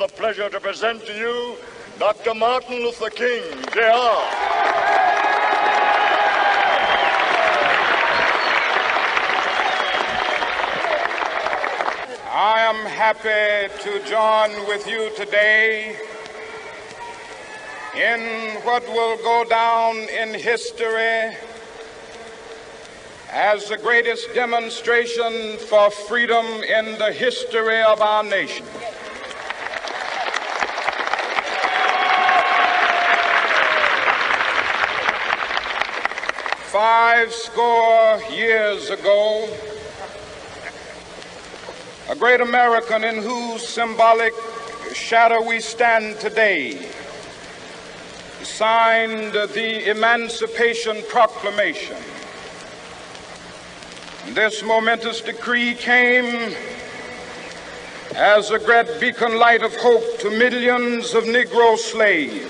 the pleasure to present to you Dr. Martin Luther King, Jr. I am happy to join with you today in what will go down in history as the greatest demonstration for freedom in the history of our nation. Five score years ago, a great American in whose symbolic shadow we stand today signed the Emancipation Proclamation. This momentous decree came as a great beacon light of hope to millions of Negro slaves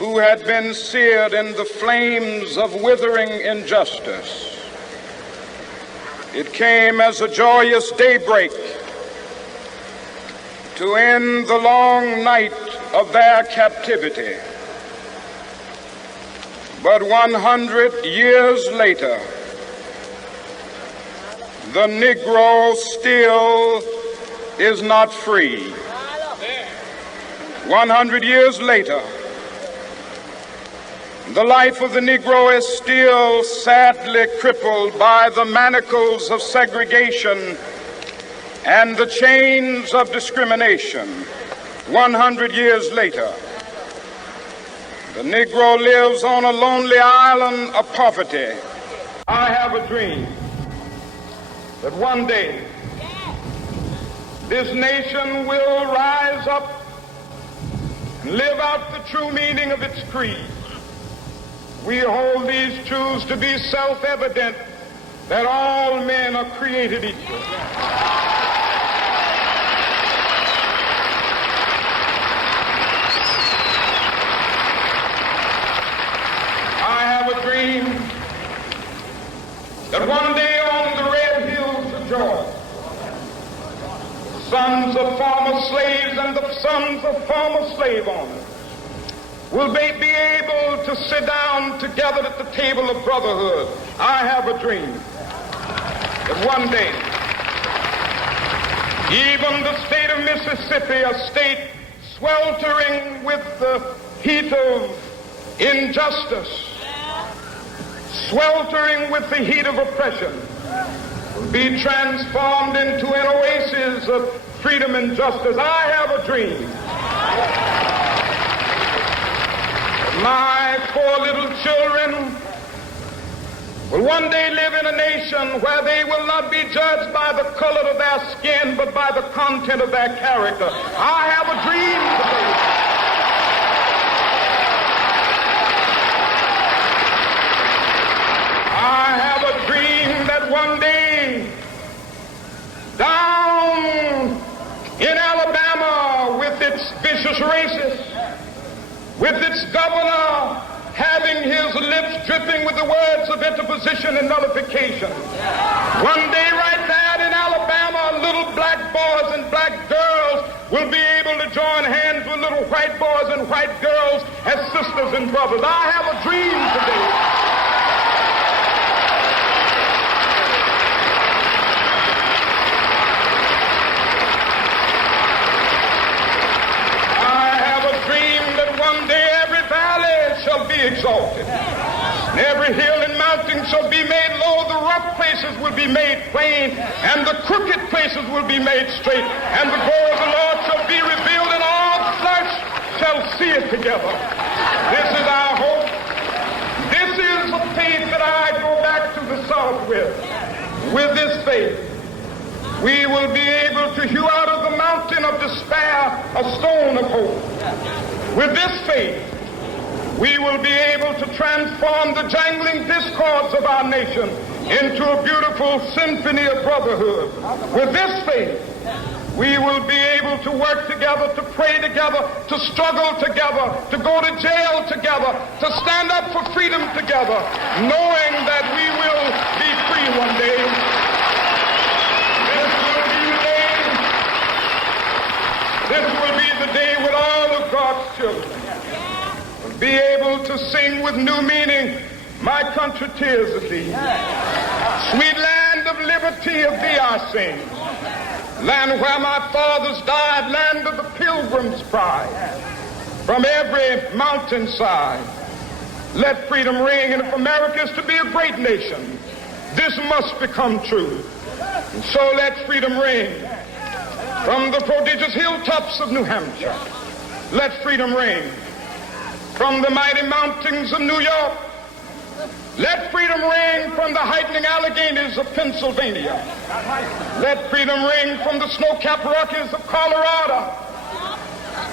who had been seared in the flames of withering injustice. It came as a joyous daybreak to end the long night of their captivity. But 100 years later, the Negro still is not free. 100 years later, the life of the Negro is still sadly crippled by the manacles of segregation and the chains of discrimination. 100 years later, the Negro lives on a lonely island of poverty. I have a dream that one day this nation will rise up and live out the true meaning of its creed. We hold these truths to be self-evident, that all men are created equal. I have a dream that one day on the red hills of Georgia, sons of former slaves and the sons of former slave owners will they be able to sit down together at the table of brotherhood. I have a dream that one day, even the state of Mississippi, a state sweltering with the heat of injustice, sweltering with the heat of oppression, will be transformed into an oasis of freedom and justice. I have a dream. My poor little children will one day live in a nation where they will not be judged by the color of their skin, but by the content of their character. I have a dream today. I have a dream that one day, down in Alabama with its vicious racists, with its governor having his lips dripping with the words of interposition and nullification. One day right there in Alabama, little black boys and black girls will be able to join hands with little white boys and white girls as sisters and brothers. I have a dream today. Exalted. And every hill and mountain shall be made low, the rough places will be made plain, and the crooked places will be made straight, and the glory of the Lord shall be revealed, and all flesh shall see it together. This is our hope. This is the faith that I go back to the South with. With this faith, we will be able to hew out of the mountain of despair a stone of hope. With this faith, we will be able to transform the jangling discords of our nation into a beautiful symphony of brotherhood. With this faith, we will be able to work together, to pray together, to struggle together, to go to jail together, to stand up for freedom together, knowing that we will be free one day. This will be the day This will be the day when all of God's children will be able to sing with new meaning, my country, tears of thee. Sweet land of liberty, of thee I sing. Land where my fathers died, land of the pilgrim's pride. From every mountainside, let freedom ring. And if America is to be a great nation, this must become true. And so let freedom ring. From the prodigious hilltops of New Hampshire, let freedom ring. From the mighty mountains of New York, let freedom ring. From the heightening Alleghenies of Pennsylvania, let freedom ring. From the snow-capped Rockies of Colorado,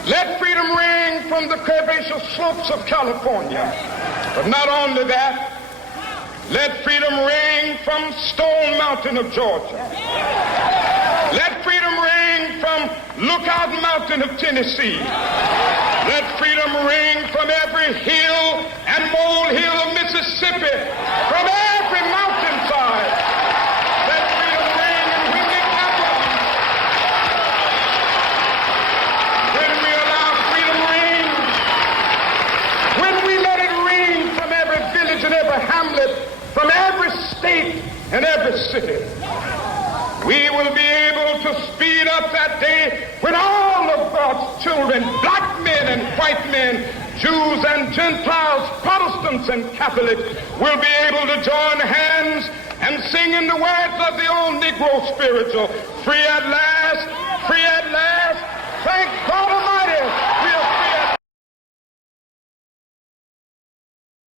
let freedom ring. From the curvaceous slopes of California. But not only that, let freedom ring from Stone Mountain of Georgia. Let freedom ring from Lookout Mountain of Tennessee. Let freedom ring from every hill and molehill of Mississippi, from every mountainside. Let freedom ring, and when we capital, when we allow freedom ring, when we let it ring from every village and every hamlet, from every state and every city, we will be able to speed up that day when all of God's children, black men and white men, Jews and Gentiles, Protestants and Catholics, will be able to join hands and sing in the words of the old Negro spiritual, free at last, thank God.